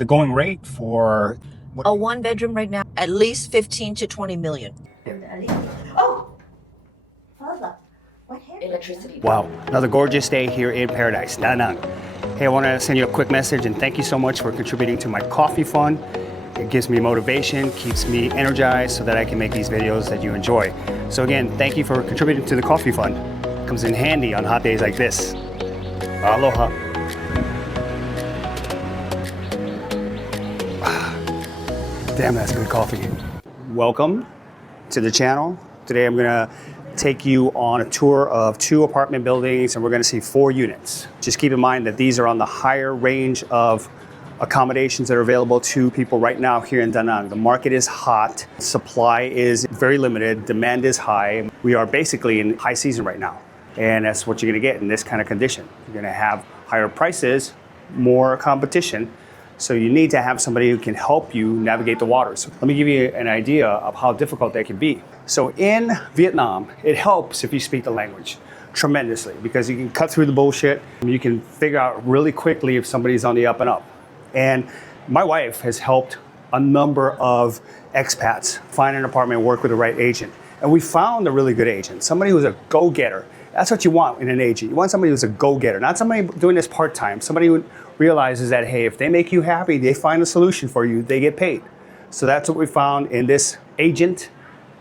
The going rate for a one bedroom right now, at least 15 to 20 million. Oh, further. What happened? Electricity. wow, another gorgeous day here in paradise, Da Nang. Hey, I want to send you a quick message and thank you so much for contributing to my coffee fund. It gives me motivation, keeps me energized so that I can make these videos that you enjoy. So again, thank you for contributing to the coffee fund. It comes in handy on hot days like this. Aloha. Damn, that's good coffee. Welcome to the channel. Today I'm gonna take you on a tour of 2 apartment buildings and we're gonna see 4 units. Just keep in mind that these are on the higher range of accommodations that are available to people right now here in Da Nang. The market is hot, supply is very limited, demand is high. We are basically in high season right now. And that's what you're gonna get in this kind of condition. You're gonna have higher prices, more competition. So you need to have somebody who can help you navigate the waters. Let me give you an idea of how difficult that can be. So in Vietnam, it helps if you speak the language tremendously because you can cut through the bullshit. You can figure out really quickly if somebody's on the up and up. And my wife has helped a number of expats find an apartment, work with the right agent. And we found a really good agent, somebody who's a go-getter. That's what you want in an agent. You want somebody who's a go-getter, not somebody doing this part-time, somebody who realizes that, hey, if they make you happy, they find a solution for you, they get paid. So that's what we found in this agent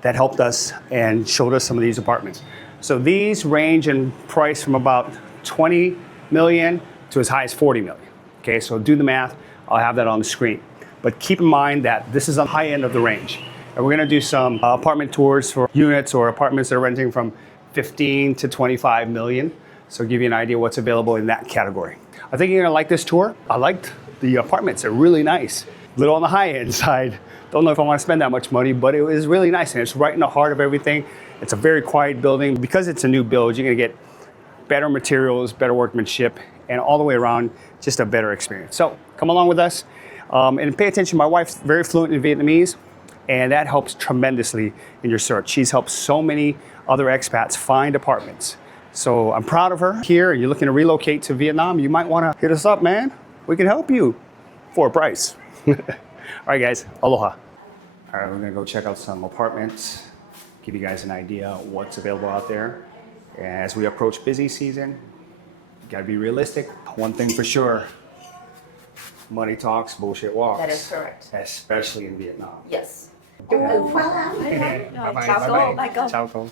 that helped us and showed us some of these apartments. So these range in price from about 20 million to as high as 40 million. Okay, so do the math, I'll have that on the screen. But keep in mind that this is on the high end of the range. And we're gonna do some apartment tours for units or apartments that are renting from 15 to 25 million. So give you an idea what's available in that category. I think you're gonna like this tour. I liked the apartments, they're really nice. A little on the high end side. Don't know if I wanna spend that much money, but it was really nice and it's right in the heart of everything. It's a very quiet building. Because it's a new build, you're gonna get better materials, better workmanship, and all the way around, just a better experience. So come along with us and pay attention. My wife's very fluent in Vietnamese and that helps tremendously in your search. She's helped so many other expats find apartments. So I'm proud of her. Here, you're looking to relocate to Vietnam, you might wanna hit us up, man. We can help you for a price. All right, guys, aloha. All right, we're gonna go check out some apartments, give you guys an idea of what's available out there. As we approach busy season, you gotta be realistic. One thing for sure, money talks, bullshit walks. That is correct. Especially in Vietnam. Yes. Bye-bye, bye-bye. Ciao, cô.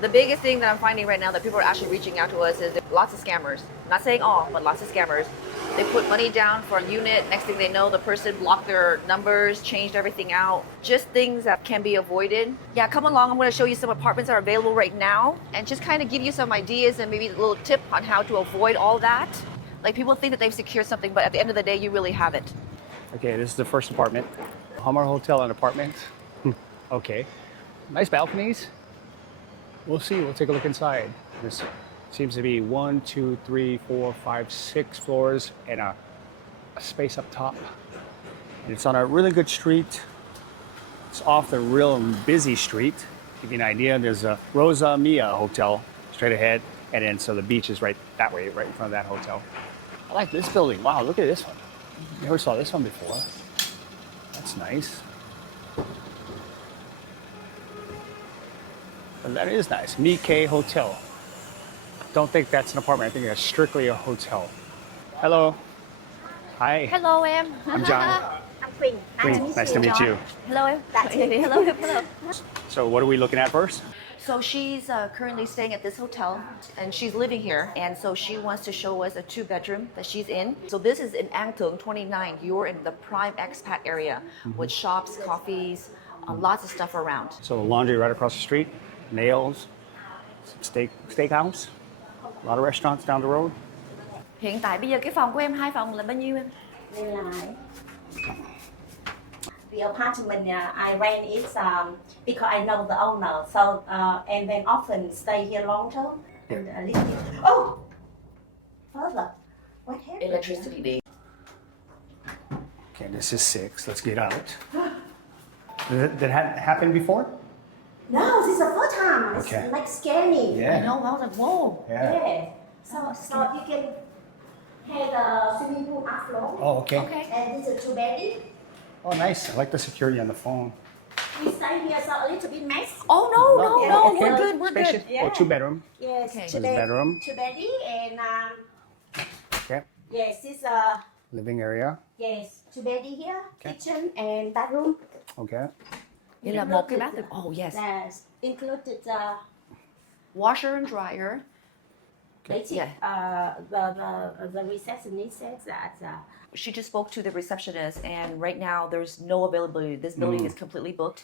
The biggest thing that I'm finding right now that people are actually reaching out to us is lots of scammers. Not saying all, but lots of scammers. They put money down for a unit. Next thing they know, the person blocked their numbers, changed everything out. Just things that can be avoided. Yeah, come along. I'm going to show you some apartments that are available right now and just kind of give you some ideas and maybe a little tip on how to avoid all that. Like people think that they've secured something, but at the end of the day, you really haven't. Okay, this is the first apartment. Hummer Hotel and apartment. Okay, nice balconies. We'll see, we'll take a look inside. This seems to be 1, 2, 3, 4, 5, 6 floors and a space up top. And it's on a really good street. It's off the real busy street. To give you an idea, there's a Rosa Mia Hotel straight ahead. And then so the beach is right that way, right in front of that hotel. I like this building. Wow, look at this one. Never saw this one before. That's nice. And that is nice. Nikkei Hotel. Don't think that's an apartment. I think that's strictly a hotel. Hello. Hi. Hello em. I'm John. I'm Queen. Nice to meet you. Hello em. That's it. Hello em. Hello. So what are we looking at first? So she's currently staying at this hotel and she's living here. And so she wants to show us a 2-bedroom that she's in. So this is in Ang Thong 29. You're in the prime expat area with shops, coffees, lots of stuff around. So laundry right across the street, nails, steakhouse, a lot of restaurants down the road. Hiện tại bây giờ cái phòng của em 2 phòng là bao nhiêu em? Đây là the apartment I rent is because I know the owner, so and then often stay here long term. And a little bit. Oh, further. What happened? Electricity day. Okay, this is 6. Let's get out. Did that happen before? No, this is the first time. It's Okay. like scary. Yeah. I know, I was like, whoa. Yeah. Yeah. So you can Had a swimming pool upfloor. Oh, okay. Okay. And this is two beddy. Oh, nice. I like the security on the phone. We stay here so a little bit mess. Oh no, no, Yeah. no, Okay. we're good, we're Spacious. good. Oh, Yeah. 2-bedroom. Yes, Okay. two There's a bedroom. Two beddy and Okay. yes, this Living area. yes, two beddy here, Okay. kitchen and bathroom. Okay. Vậy là một cái bathroom. Oh yes. That's included Washer and dryer. basic. Yeah. The receptionist says that She just spoke to the receptionist, and right now there's no availability. This building is completely booked,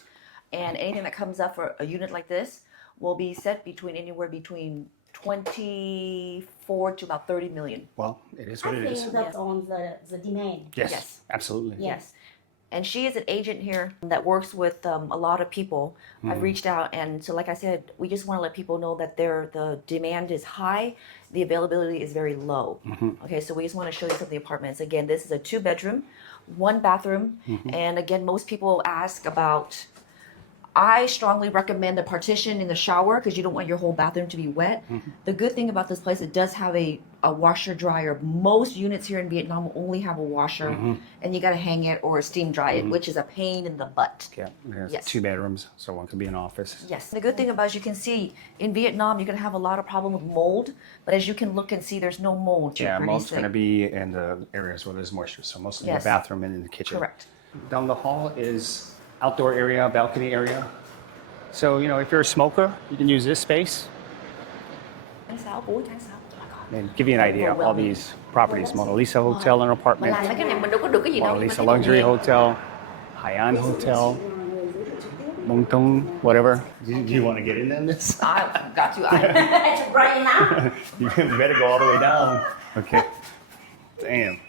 and anything that comes up for a unit like this will be set between anywhere between 24 to about 30 million. Well, it is I what it is. think that's on the demand. Yes. Yes. Absolutely. Yes. And she is an agent here that works with a lot of people. I've reached out, and so like I said, we just want to let people know that the demand is high, the availability is very low. Okay, so we just want to show you some of the apartments. Again, this is a 2-bedroom, 1 bathroom, and again, most people ask about. I strongly recommend the partition in the shower because you don't want your whole bathroom to be wet. The good thing about this place, it does have a washer dryer. Most units here in Vietnam only have a washer, and you got to hang it or steam dry it, which is a pain in the butt. Yeah. There's Yes. 2 bedrooms, so one could be an office. Yes. The good thing about it, you can see in Vietnam, you're going to have a lot of problem with mold, but as you can look and see, there's no mold. Yeah, Pretty most safe. going to be in the areas where there's moisture, so mostly Yes. the bathroom and in the kitchen. Correct. Down the hall is outdoor area, balcony area. So, if you're a smoker, you can use this space Tháng 6, cuối tháng 6. and give you an idea of all these properties. Mona Lisa Hotel and Mà Apartment, làm mấy cái này mình đâu có được cái gì đâu. Mona nhưng mà Lisa thấy cũng Luxury đẹp. Hotel, Haiyan Hotel, Mông Tung, whatever. Do you want to get in on this? I got you. It's bright enough. You better go all the way down. Okay. Damn.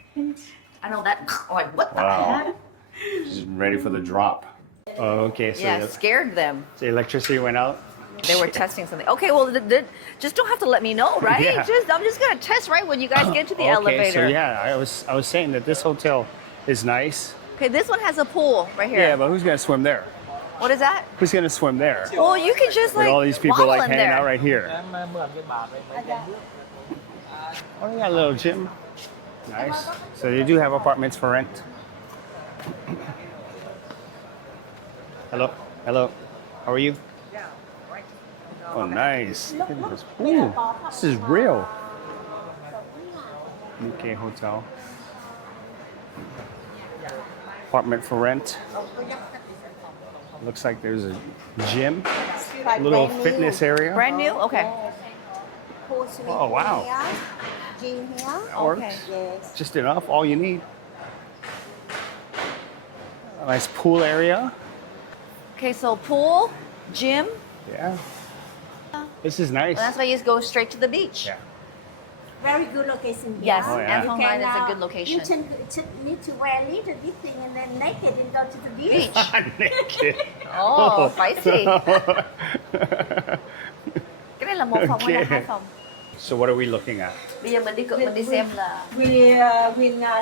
I know that. Like, what the Wow. heck? Just ready for the drop. Okay, so Yeah, scared them. the electricity went out. They were testing something. Okay, well, just don't have to let me know, right? Yeah. I'm just gonna test right when you guys get to the Okay, elevator. so yeah, I was saying that this hotel is nice. Okay, this one has a pool right here. Yeah, but who's gonna swim there? What is that? Who's gonna swim there? Well, you can just With like all these people waddle like in hanging there. out right here. Oh, yeah, a little gym. Nice. So they do have apartments for rent. Hello, hello. How are you? Oh, nice. Look at this. Ooh, this is real. UK hotel. Apartment for rent. Looks like there's a gym, a little fitness area. Brand new? Okay. Pool swimming Oh, wow. pool here, gym here. That works. Yes. Just enough, all you need. A nice pool area. Okay, so pool, gym. Yeah. This is nice. Well, that's why you just go straight to the beach. Yeah. Very good location here. Yes, Oh, yeah. Anton Line is a good location. You need to wear a little bit thing and then naked and go to the beach. Beach. Naked. Oh, spicy. Cái này là một phòng hay là Okay. 2 phòng? So what are we looking at? Bây giờ mình đi xem là We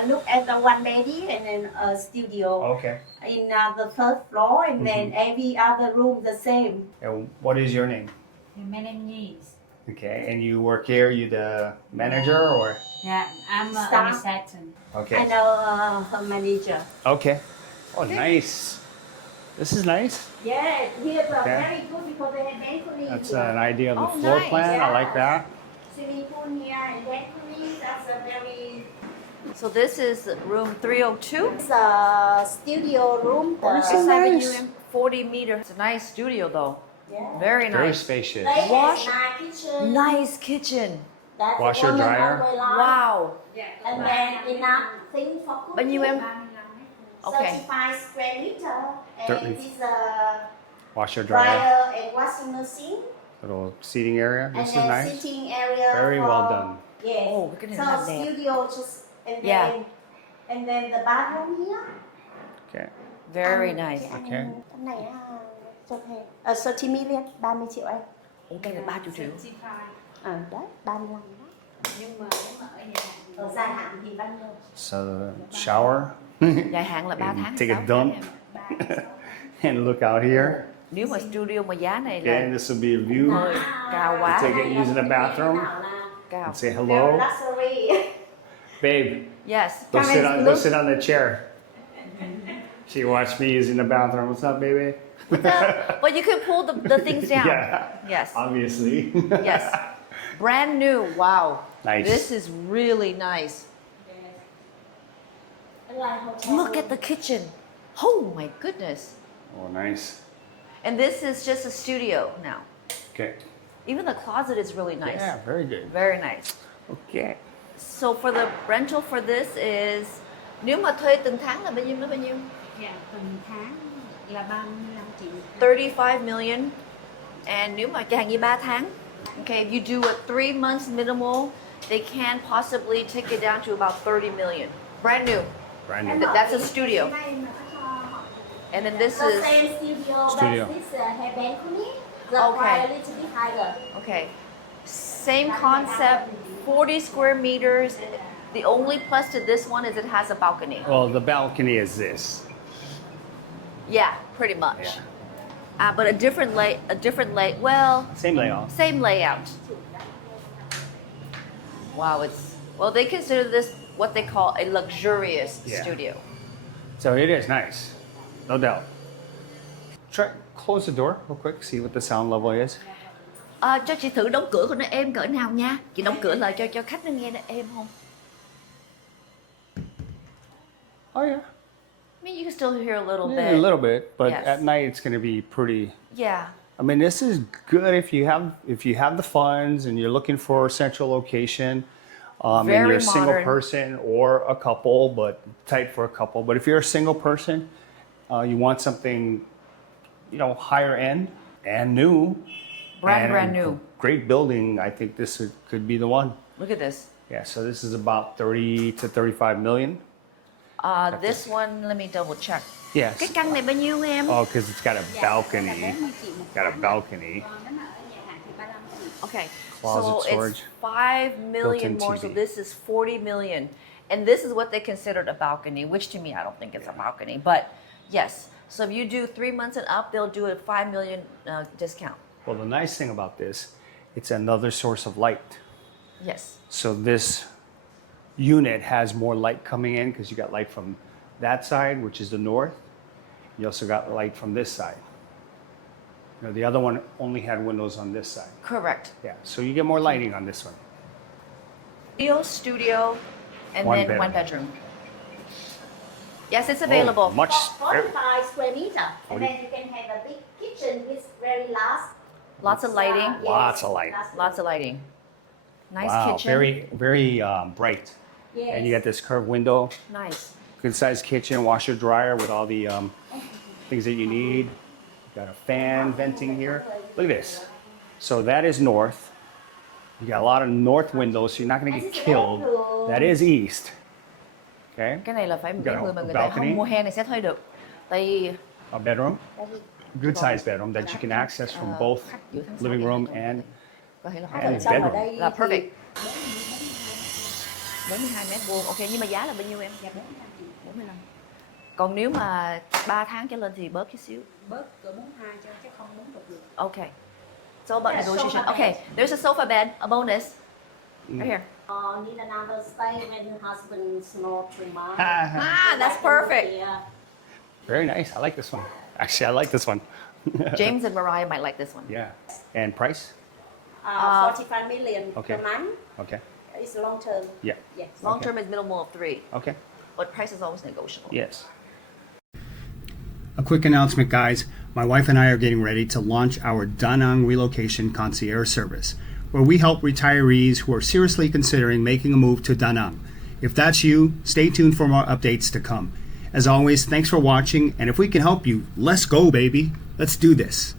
look at the one beddy and then a studio Okay. in the third floor and then every other room the same. And what is your name? My name is. Okay. And you work here? You the manager or? Yeah, I'm a Staff. reception. I Okay. know her manager. Okay. Oh, nice. This is nice. Yeah, here's Okay. very good because they have balcony That's here. an idea of the Oh, floor nice. plan. I like that. Swimming pool here and balcony. That's a very. So this is room 302. It's a studio room. Oh, this is It's like nice. a 40 meters. It's a nice studio though. Yeah. Very Very nice. spacious. They Wash- have nice kitchen. Nice kitchen. That's Washer, the woman dryer. always like. Wow. And then enough thing for cooking. Bao nhiêu em? Okay. 35 square meter. And 30. this a Washer dryer. dryer and washing machine. Little seating area. And This is then nice. sitting area. Very for, well done. Yes. Oh, we're gonna so have that. studio just and Yeah. then the bathroom here. Okay. Very nice. Okay. Cái này cho thuê. 30 million, 30 triệu em. Ủa, cái này 30 triệu. Đấy, 35 đó. Nhưng mà nếu mà ở nhà hàng Ở dài hạn thì bao nhiêu? So the shower. Dài hạn là 3 tháng. Take a 6 dump. tháng em. And look out here. Nếu mà studio mà giá này Okay, là and this will be a view. cao quá. Take it using the bathroom. Nào là Cao. And say very hello. luxury. Babe, Yes. go sit on the chair. She watched me using the bathroom. What's up, baby? But you can pull the things down. Yeah. Yes. Obviously. Yes. Brand new. Wow. Nice. This is really nice. Look at the kitchen. Oh my goodness. Oh, nice. And this is just a studio now. Okay. Even the closet is really nice. Yeah, very good. Very nice. Okay. So for the rental for this is nếu mà thuê từng tháng là bao nhiêu? Nó bao nhiêu? Dạ, từng tháng là 35 triệu. 35 million. And nếu mà chẳng như 3 tháng. Okay, if you do a 3 months minimal, they can possibly take it down to about 30 million. Brand new. Brand new. That's a studio. And then this The is same studio, Studio. but this have balcony. The Okay. price a little bit higher. okay. Same concept, 40 square meters. The only plus to this one is it has a balcony. Well, the balcony is this. Yeah, pretty much. Yeah. But a different well, Same layout. same layout. Wow, they consider this what they call a luxurious Yeah. studio. So it is nice. No doubt. Try close the door real quick, see what the sound level is. Cho chị thử đóng cửa của nó êm cỡ nào nha. Chị đóng cửa lại cho khách nó nghe nó êm không? Oh yeah. I mean, you can still hear a little Yeah, bit. a little bit, but Yes. at night it's going to be pretty. Yeah. I mean, this is good if you have the funds and you're looking for a central location, and Very you're a single modern. person or a couple, but tight for a couple. But if you're a single person, you want something, higher end and new, Brand new. great building. I think this could be the one. Look at this. Yeah. So this is about 30 to 35 million. This one, let me double check. Yes. Cái căn này bao nhiêu em? Oh, because it's got a balcony. 40 triệu một Got a tháng. balcony. Còn nếu mà ở nhà hàng thì 35 triệu. Okay. Closet so storage. it's 5 million Built-in more. So TV. this is 40 million. And this is what they considered a balcony, which to me, I don't think it's a balcony. But yes. So if you do 3 months and up, they'll do a 5 million discount. Well, the nice thing about this, it's another source of light. Yes. So this unit has more light coming in because you got light from that side, which is the north. You also got light from this side. The other one only had windows on this side. Correct. Yeah, so you get more lighting on this one. Studio, and One then bedroom. one bedroom. Yes, it's available. Oh, much. 45 square meter. 40. And then you can have a big kitchen with very large. Lots of lighting. Lots of light. Lots of lighting. Nice Wow, kitchen. very, very bright. Yes. And you got this curved window, nice. good sized kitchen, washer dryer with all the things that you need. You got a fan venting here. Look at this. So that is north. You got a lot of north windows, so you're not going to get killed. That is east. Okay. Cái này là phải Got mấy a người mà người ta balcony. không mua hè này sẽ thuê được. Tại vì A bedroom, good sized bedroom that you can access from both living room and có thể là And Xong ở bedroom. đây là thì- perfect. 42 mét vuông. Ok, nhưng mà giá là bao nhiêu em? Dạ 45 triệu. 45. Còn nếu mà 3 tháng trở lên thì bớt chút xíu. Bớt cỡ 42 cho chắc không 40 được. Okay. So about Yeah, negotiation. sofa Okay, there's a sofa bed, a bonus. Right here. Need another stay when your husband's not too much. That's perfect. Yeah. very nice. I like this one. Actually, I like this one. James and Mariah might like this one. Yeah. And price? 45 million Okay. per month. Okay. It's long term. Yeah. Yes. Long Okay. term is minimal of 3, Okay. but price is always negotiable. Yes. A quick announcement, guys. My wife and I are getting ready to launch our Da Nang Relocation Concierge Service, where we help retirees who are seriously considering making a move to Da Nang. If that's you, stay tuned for more updates to come. As always, thanks for watching, and if we can help you, let's go, baby. Let's do this.